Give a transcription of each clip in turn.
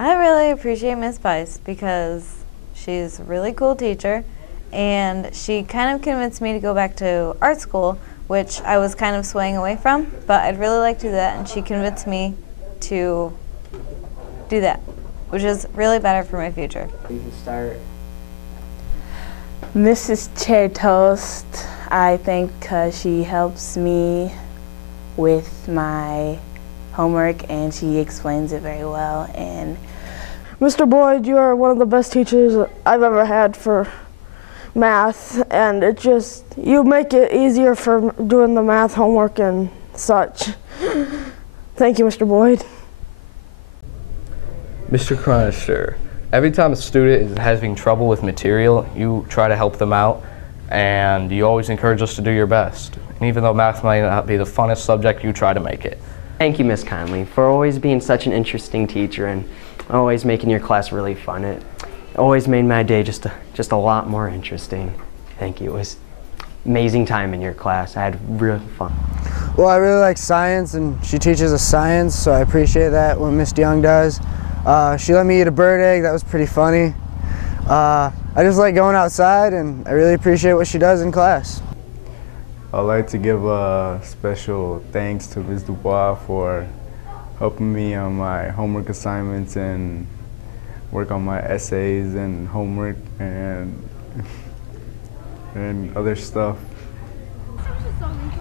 I really appreciate Miss Bice because she's a really cool teacher, and she kind of convinced me to go back to art school, which I was kind of swaying away from, but I'd really like to do that, and she convinced me to do that, which is really better for my future. You can start. Mrs. Cherry Toast, I think she helps me with my homework and she explains it very well. And Mr. Boyd, you are one of the best teachers I've ever had for math, and you make it easier for doing the math homework and such. Thank you, Mr. Boyd. Mr. Cronister, every time a student is having trouble with material, you try to help them out, and you always encourage us to do your best. And even though math might not be the funnest subject, you try to make it. Thank you, Miss Conley, for always being such an interesting teacher and always making your class really fun. It always made my day just a lot more interesting. Thank you. It was amazing time in your class. I had real fun. Well, I really like science, and she teaches us science, so I appreciate that when Miss Young does. She let me eat a bird egg. That was pretty funny. I just like going outside, and I really appreciate what she does in class. I'd like to give a special thanks to Ms. Dubois for helping me on my homework assignments and work on my essays and homework and other stuff.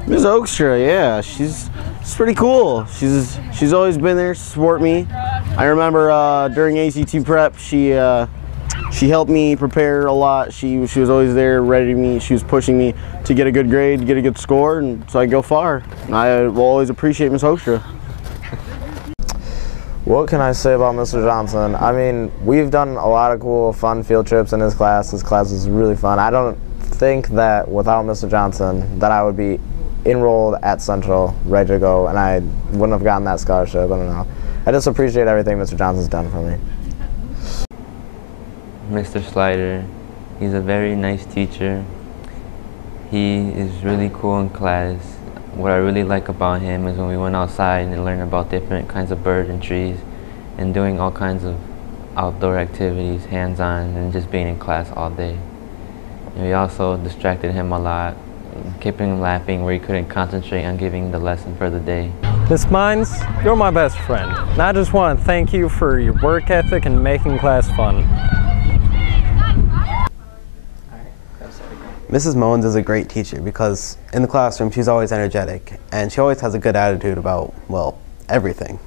Ms. Oakstra, yeah, she's pretty cool. She's always been there to support me. I remember during ACT prep, she helped me prepare a lot. She was always there, ready to me. She was pushing me to get a good grade, get a good score, and so I go far. And I will always appreciate Ms. Oakstra. What can I say about Mr. Johnson? I mean, we've done a lot of cool, fun field trips in his class. His class is really fun. I don't think that without Mr. Johnson that I would be enrolled at Central, ready to go, and I wouldn't have gotten that scholarship. I don't know. I just appreciate everything Mr. Johnson's done for me. Mr. Slider, he's a very nice teacher. He is really cool in class. What I really like about him is when we went outside and learned about different kinds of birds and trees and doing all kinds of outdoor activities, hands-on, and just being in class all day. And we also distracted him a lot, keeping him laughing where he couldn't concentrate on giving the lesson for the day. Miss Mines, you're my best friend. And I just want to thank you for your work ethic and making class fun. Mrs. Moens is a great teacher because in the classroom she's always energetic and she always has a good attitude about, well, everything.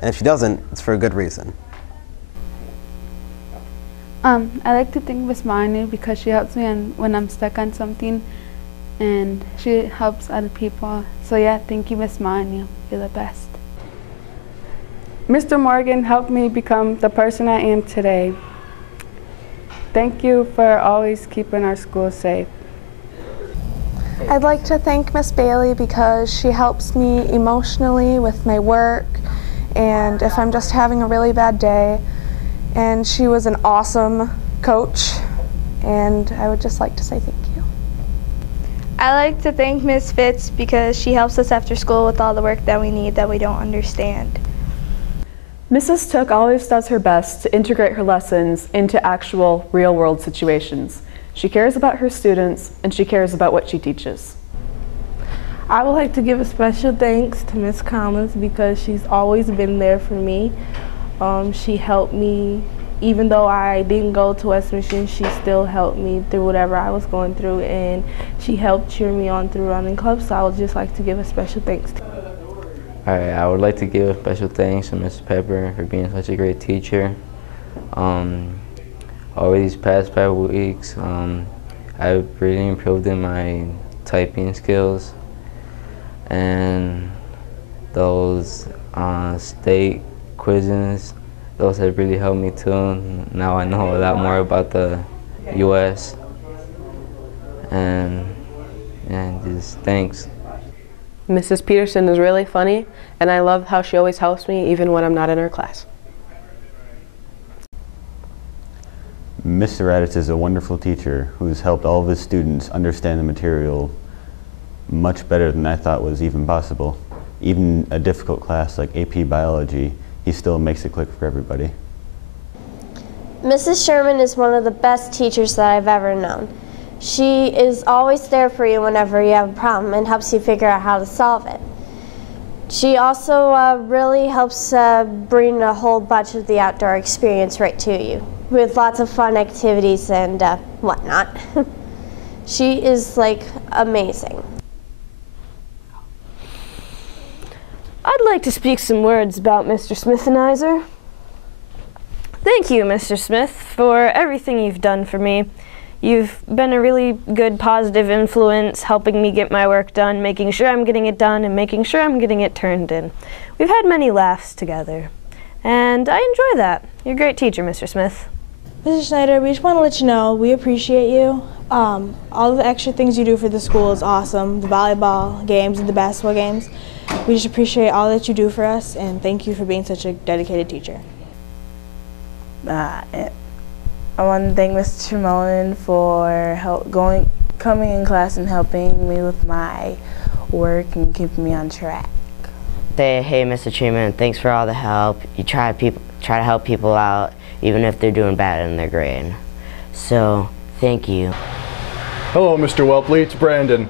And if she doesn't, it's for a good reason. I like to thank Miss Marnie because she helps me when I'm stuck on something, and she helps other people. So yeah, thank you, Miss Marnie. You're the best. Mr. Morgan helped me become the person I am today. Thank you for always keeping our school safe. I'd like to thank Miss Bailey because she helps me emotionally with my work and if I'm just having a really bad day. And she was an awesome coach, and I would just like to say thank you. I like to thank Miss Fitz because she helps us after school with all the work that we need that we don't understand. Mrs. Took always does her best to integrate her lessons into actual real-world situations. She cares about her students, and she cares about what she teaches. I would like to give a special thanks to Miss Collins because she's always been there for me. She helped me, even though I didn't go to West Michigan, she still helped me through whatever I was going through, and she helped cheer me on through running club, so I would just like to give a special thanks to her. Alright, I would like to give a special thanks to Ms. Pepper for being such a great teacher. Over these past 5 weeks, I've really improved in my typing skills, and those state quizzes, those have really helped me too. Now I know a lot more about the U.S. and just thanks. Mrs. Peterson is really funny, and I love how she always helps me even when I'm not in her class. Mr. Raditz is a wonderful teacher who has helped all of his students understand the material much better than I thought was even possible. Even a difficult class like AP Biology, he still makes it click for everybody. Mrs. Sherman is one of the best teachers that I've ever known. She is always there for you whenever you have a problem and helps you figure out how to solve it. She also really helps bring a whole bunch of the outdoor experience right to you with lots of fun activities and whatnot. She is like amazing. I'd like to speak some words about Mr. Smithenizer. Thank you, Mr. Smith, for everything you've done for me. You've been a really good positive influence, helping me get my work done, making sure I'm getting it done, and making sure I'm getting it turned in. We've had many laughs together, and I enjoy that. You're a great teacher, Mr. Smith. Mr. Schneider, we just want to let you know we appreciate you. All the extra things you do for the school is awesome. The volleyball games and the basketball games. We just appreciate all that you do for us, and thank you for being such a dedicated teacher. I want to thank Mr. Mullen for coming in class and helping me with my work and keeping me on track. Say, hey, Mr. Treatman, thanks for all the help. You try to help people out, even if they're doing bad in their grade. So, thank you. Hello, Mr. Welpley, it's Brandon.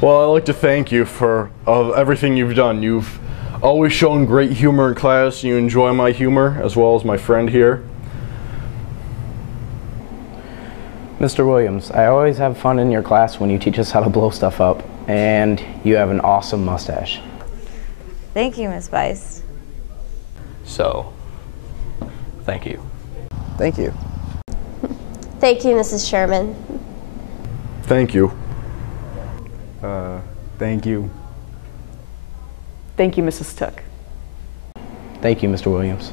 Well, I'd like to thank you for everything you've done. You've always shown great humor in class. You enjoy my humor, as well as my friend here. Mr. Williams, I always have fun in your class when you teach us how to blow stuff up, and you have an awesome mustache. Thank you, Ms. Weiss. So, thank you. Thank you. Thank you, Mrs. Sherman. Thank you. Thank you. Thank you, Mrs. Took. Thank you, Mr. Williams.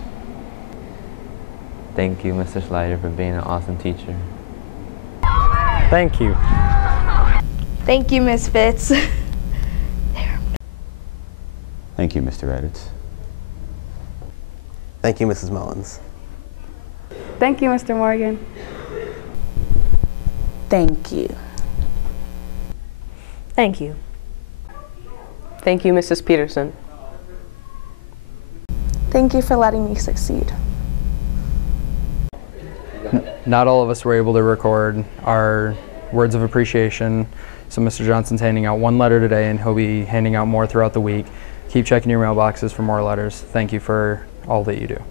Thank you, Mr. Slider, for being an awesome teacher. Thank you. Thank you, Ms. Fitz. Thank you, Mr. Raditz. Thank you, Mrs. Mullins. Thank you, Mr. Morgan. Thank you. Thank you. Thank you, Mrs. Peterson. Thank you for letting me succeed. Not all of us were able to record our words of appreciation, so Mr. Johnson's handing out one letter today, and he'll be handing out more throughout the week. Keep checking your mailboxes for more letters. Thank you for all that you do.